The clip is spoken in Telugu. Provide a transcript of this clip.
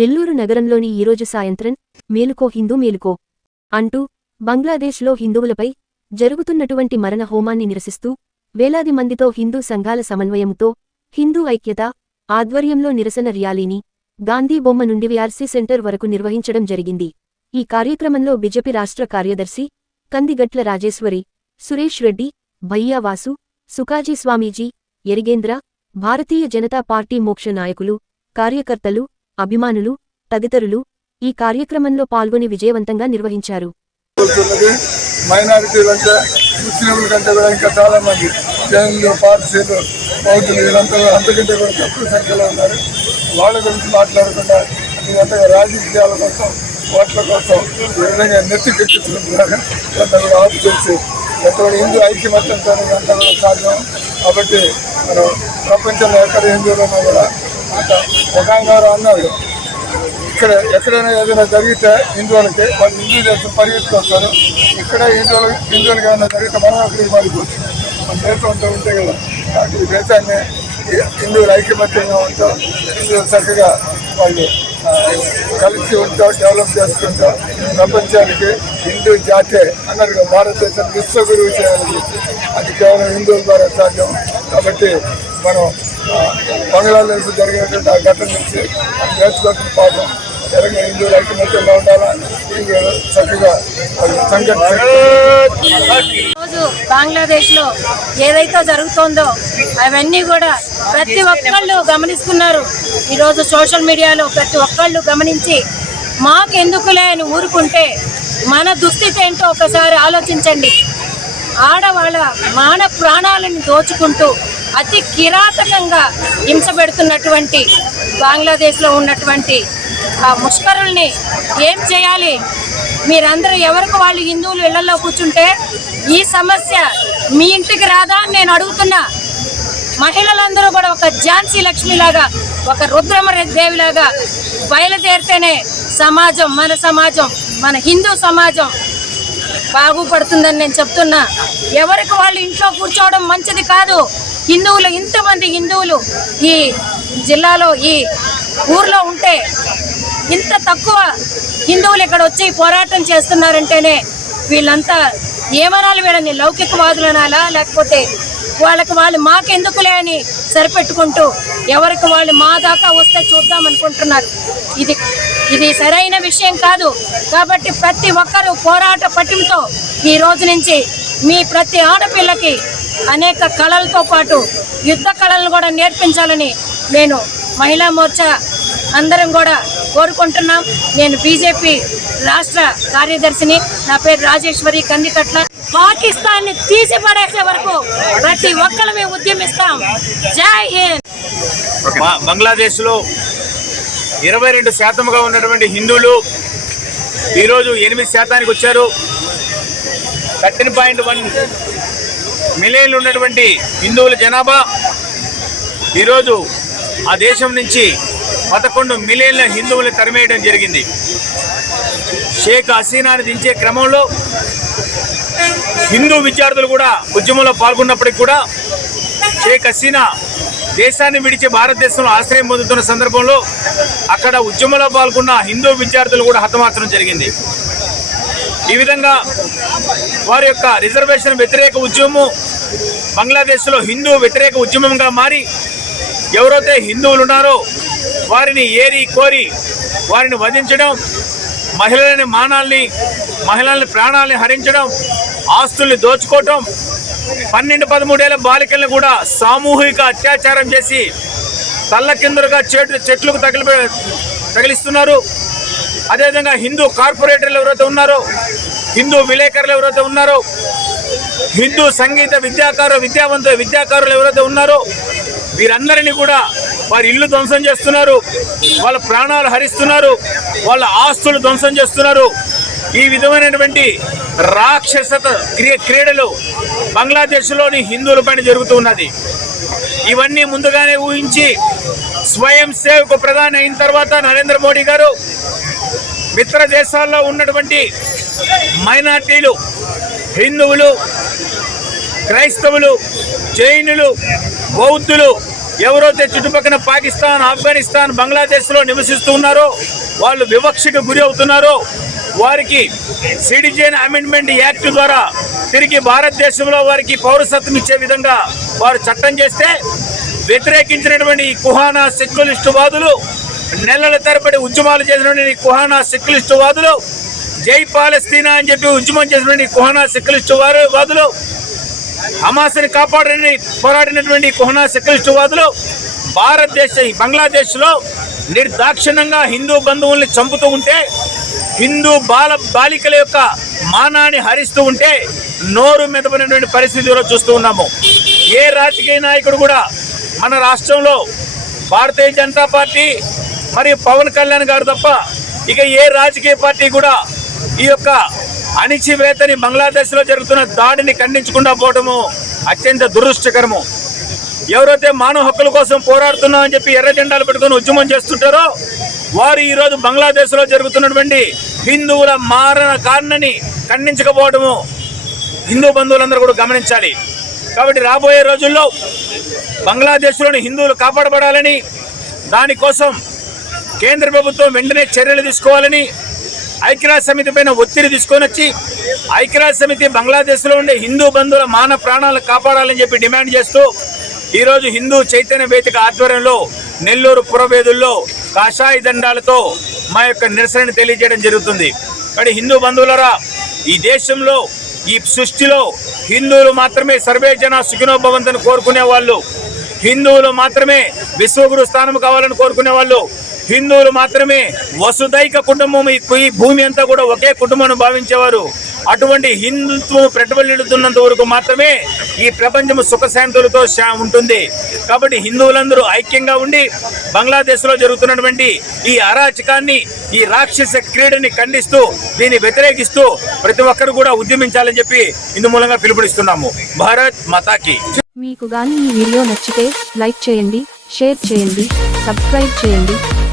నెల్లూరు నగరంలోని ఈరోజు సాయంత్రం మేలుకో హిందూ మేలుకో అంటూ బంగ్లాదేశ్లో హిందువులపై జరుగుతున్నటువంటి మరణ హోమాన్ని నిరసిస్తూ వేలాది మందితో హిందూ సంఘాల సమన్వయంతో హిందూ ఐక్యత ఆధ్వర్యంలో నిరసన ర్యాలీని గాంధీ బొమ్మ నుండి విఆర్సీ సెంటర్ వరకు నిర్వహించడం జరిగింది. ఈ కార్యక్రమంలో బిజెపి రాష్ట్ర కార్యదర్శి కందిగట్ల రాజేశ్వరి సురేష్ రెడ్డి భయ్యావాసు సుకాజీ స్వామీజీ ఎరిగేంద్ర భారతీయ జనతా పార్టీ మోక్ష నాయకులు కార్యకర్తలు అభిమానులు తదితరులు ఈ కార్యక్రమంలో పాల్గొని విజయవంతంగా నిర్వహించారు. కోరుతున్నది ముస్లింల కంటే కూడా ఇంకా చాలా మంది. జైన్లు పార్సీలు బౌద్ధులు వీళ్ళంతా అంతకంటే కూడా తక్కువ సంఖ్యలో ఉన్నారు. వాళ్ళ గురించి మాట్లాడకుండా ఇదంతా రాజకీయాల కోసం ఓట్ల కోసం ఈ విధంగా నెత్తికెక్కించుకుంటున్నారు కూడా ఆపు చేసి హిందూ ఐక్యమత్యంతో ఇదంతా కూడా సాధ్యం. కాబట్టి మనం ప్రపంచంలో ఎక్కడ హిందువులను కూడా ఒక ఆయన గారు అన్నారు ఇక్కడ ఎక్కడైనా ఏదైనా జరిగితే హిందువులకి వాళ్ళు హిందూ దేశం పరిగెత్తుకొస్తారు ఇక్కడ హిందువులు హిందువులకి ఏమైనా జరిగితే మనం అక్కడికి మారిపోవచ్చు మన దేశం అంతా ఉంటే కదా. కాబట్టి ఈ దేశాన్ని హిందువులు ఐక్యమత్యంగా ఉంటూ హిందువులు చక్కగా వాళ్ళు కలిసి ఉంటూ డెవలప్ చేసుకుంటూ ప్రపంచానికి హిందూ జాతే అన్నారు కదా, భారతదేశం విశ్వగురువు చేయాలని అది కేవలం హిందువుల ద్వారా సాధ్యం. కాబట్టి మనం బంగ్లాదేశ్ జరిగినటువంటి ఆ ఘటన నుంచి మనం నేర్చుకోవాల్సిన పాఠం ఎలాగ హిందువులు ఐక్యమత్యంగా ఉండాలా చక్కగా వాళ్ళు రోజు బంగ్లాదేశ్లో ఏదైతే జరుగుతోందో అవన్నీ కూడా ప్రతి ఒక్కళ్ళు గమనిస్తున్నారు. ఈరోజు సోషల్ మీడియాలో ప్రతి ఒక్కళ్ళు గమనించి మాకెందుకులే అని ఊరుకుంటే మన దుస్థితి ఏంటో ఒకసారి ఆలోచించండి. ఆడవాళ్ళ మాన ప్రాణాలను దోచుకుంటూ అతి కిరాతకంగా హింస పెడుతున్నటువంటి బంగ్లాదేశ్లో ఉన్నటువంటి ఆ ముష్కరుల్ని ఏం చేయాలి? మీరందరూ ఎవరికి వాళ్ళు హిందువులు ఇళ్ళలో కూర్చుంటే ఈ సమస్య మీ ఇంటికి రాదా నేను అడుగుతున్నా. మహిళలందరూ కూడా ఒక ఝాన్సీ లక్ష్మిలాగా ఒక రుద్రమదేవిలాగా బయలుదేరితేనే సమాజం మన సమాజం మన హిందూ సమాజం బాగుపడుతుందని నేను చెప్తున్నా. ఎవరికి వాళ్ళు ఇంట్లో కూర్చోవడం మంచిది కాదు. హిందువులు ఇంతమంది హిందువులు ఈ జిల్లాలో ఈ ఊర్లో ఉంటే ఇంత తక్కువ హిందువులు ఇక్కడ వచ్చి పోరాటం చేస్తున్నారంటేనే వీళ్ళంతా ఏమనాలి వీళ్ళని? లౌకికవాదులు అనాలా లేకపోతే వాళ్ళకి వాళ్ళు మాకెందుకులే అని సరిపెట్టుకుంటూ ఎవరికి వాళ్ళు మా దాకా వస్తే చూద్దాం అనుకుంటున్నారు. ఇది ఇది సరైన విషయం కాదు. కాబట్టి ప్రతి ఒక్కరూ పోరాట పట్టింతో ఈ రోజు నుంచి మీ ప్రతి ఆడపిల్లకి అనేక కళలతో పాటు యుద్ధ కళలను కూడా నేర్పించాలని నేను మహిళా మోర్చా అందరం కూడా కోరుకుంటున్నాం. నేను బీజేపీ రాష్ట్ర కార్యదర్శిని నా పేరు రాజేశ్వరి కందికట్ల. పాకిస్తాన్ని తీసి పడేసే వరకు ప్రతి ఒక్కరు మేము ఉద్యమిస్తాం. జై హింద్! బంగ్లాదేశ్ బంగ్లాదేశ్లో ఇరవై రెండు శాతముగా ఉన్నటువంటి హిందువులు ఈరోజు ఎనిమిది శాతానికి వచ్చారు. థర్టీన్ పాయింట్ వన్ మిలియన్లు ఉన్నటువంటి హిందువుల జనాభా. ఈరోజు ఆ దేశం నుంచి పదకొండు మిలియన్ల హిందువులు తరిమేయడం జరిగింది. షేక్ హసీనాని దించే క్రమంలో హిందూ విద్యార్థులు కూడా ఉద్యమంలో పాల్గొన్నప్పటికీ కూడా షేక్ హసీనా దేశాన్ని విడిచి భారతదేశంలో ఆశ్రయం పొందుతున్న సందర్భంలో అక్కడ ఉద్యమంలో పాల్గొన్న హిందూ విద్యార్థులు కూడా హతమార్చడం జరిగింది. ఈ విధంగా వారి యొక్క రిజర్వేషన్ వ్యతిరేక ఉద్యమం బంగ్లాదేశ్లో హిందూ వ్యతిరేక ఉద్యమంగా మారి ఎవరైతే హిందువులు ఉన్నారో వారిని ఏరి కోరి వారిని వధించడం మహిళలని మానాల్ని మహిళల్ని ప్రాణాలని హరించడం ఆస్తుల్ని దోచుకోవటం పన్నెండు పదమూడేళ్ళ బాలికల్ని కూడా సామూహిక అత్యాచారం చేసి తల్ల కిందలుగా చెట్లు చెట్లకు తగిలి తగిలిస్తున్నారు. అదేవిధంగా హిందూ కార్పొరేటర్లు ఎవరైతే ఉన్నారో హిందూ విలేకరులు ఎవరైతే ఉన్నారో హిందూ సంగీత విద్యాకారు విద్యావంత విద్యాకారులు ఎవరైతే ఉన్నారో వీరందరినీ కూడా వారి ఇల్లు ధ్వంసం చేస్తున్నారు వాళ్ళ ప్రాణాలు హరిస్తున్నారు వాళ్ళ ఆస్తులు ధ్వంసం చేస్తున్నారు. ఈ విధమైనటువంటి రాక్షసత క్రియ క్రీడలు బంగ్లాదేశ్లోని హిందువుల పైన జరుగుతూ ఉన్నది. ఇవన్నీ ముందుగానే ఊహించి స్వయం సేవకు ప్రధాని అయిన తర్వాత నరేంద్ర మోడీ గారు మిత్ర దేశాల్లో ఉన్నటువంటి మైనార్టీలు హిందువులు క్రైస్తవులు జైనులు బౌద్ధులు ఎవరైతే చుట్టుపక్కల పాకిస్తాన్ ఆఫ్ఘనిస్తాన్ బంగ్లాదేశ్లో నివసిస్తూ ఉన్నారో వాళ్ళు వివక్షకు గురి అవుతున్నారో వారికి సిటిజన్ అమెండ్మెంట్ యాక్ట్ ద్వారా తిరిగి భారతదేశంలో వారికి పౌరసత్వం ఇచ్చే విధంగా వారు చట్టం చేస్తే వ్యతిరేకించినటువంటి కుహానా సెక్యులిస్టు వాదులు నెలల తరబడి ఉద్యమాలు చేసినటువంటి కుహానా సెక్యులిస్టు వాదులు జై పాలస్తీనా అని చెప్పి ఉద్యమం చేసినటువంటి కోహనా కుహానా సెక్యులిస్టు వారు వాదులు. హమాస్ని కాపాడని పోరాడినటువంటి కుహనా సెక్యులిస్టు వాదులు భారతదేశ బంగ్లాదేశ్లో నిర్దాక్షిణ్యంగా హిందూ బంధువుల్ని చంపుతూ ఉంటే హిందూ బాల బాలికల యొక్క మానాన్ని హరిస్తూ ఉంటే నోరు మెదపనటువంటి పరిస్థితి ఈరోజు చూస్తూ ఉన్నాము. ఏ రాజకీయ నాయకుడు కూడా మన రాష్ట్రంలో భారతీయ జనతా పార్టీ మరియు పవన్ కళ్యాణ్ గారు తప్ప ఇక ఏ రాజకీయ పార్టీ కూడా ఈ యొక్క అణిచివేతని బంగ్లాదేశ్లో జరుగుతున్న దాడిని ఖండించకుండా పోవడము అత్యంత దురదృష్టకరము. ఎవరైతే మానవ హక్కుల కోసం పోరాడుతున్నా అని చెప్పి ఎర్ర జెండాలు పెట్టుకొని ఉద్యమం చేస్తుంటారో వారు ఈరోజు బంగ్లాదేశ్లో జరుగుతున్నటువంటి హిందువుల మారణ కారణని ఖండించకపోవడము హిందూ బంధువులందరూ కూడా గమనించాలి. కాబట్టి రాబోయే రోజుల్లో బంగ్లాదేశ్లోని హిందువులు కాపాడబడాలని దానికోసం కేంద్ర ప్రభుత్వం వెంటనే చర్యలు తీసుకోవాలని ఐక్యరాజ్య సమితి పైన ఒత్తిడి తీసుకొని వచ్చి ఐక్యరాజ్య సమితి బంగ్లాదేశ్లో ఉండే హిందూ బంధువుల మాన ప్రాణాలను కాపాడాలని చెప్పి డిమాండ్ చేస్తూ ఈరోజు హిందూ చైతన్య వేదిక ఆధ్వర్యంలో నెల్లూరు పురవేదుల్లో కాషాయ దండాలతో మా యొక్క నిరసనని తెలియజేయడం జరుగుతుంది. కానీ హిందూ బంధువులరా ఈ దేశంలో ఈ సృష్టిలో హిందువులు మాత్రమే సర్వే జన సుఖినోభవంతను కోరుకునే వాళ్ళు హిందువులు మాత్రమే విశ్వగురు స్థానం కావాలని కోరుకునే వాళ్ళు హిందువులు మాత్రమే వసుదైక కుటుంబం ఈ భూమి అంతా కూడా ఒకే కుటుంబం భావించేవారు. అటువంటి హిందుత్వం ప్రతిఫలిస్తున్నంత వరకు మాత్రమే ఈ ప్రపంచం సుఖశాంతులతో ఉంటుంది. కాబట్టి హిందువులందరూ ఐక్యంగా ఉండి బంగ్లాదేశ్లో జరుగుతున్నటువంటి ఈ అరాచకాన్ని ఈ రాక్షస క్రీడని ఖండిస్తూ దీన్ని వ్యతిరేకిస్తూ ప్రతి ఒక్కరు కూడా ఉద్యమించాలని చెప్పి ఇందు మూలంగా పిలుపునిస్తున్నాము. భారత్ మాతాకి. మీకు గాని ఈ వీడియో నచ్చితే లైక్ చేయండి షేర్ చేయండి సబ్స్క్రైబ్ చేయండి.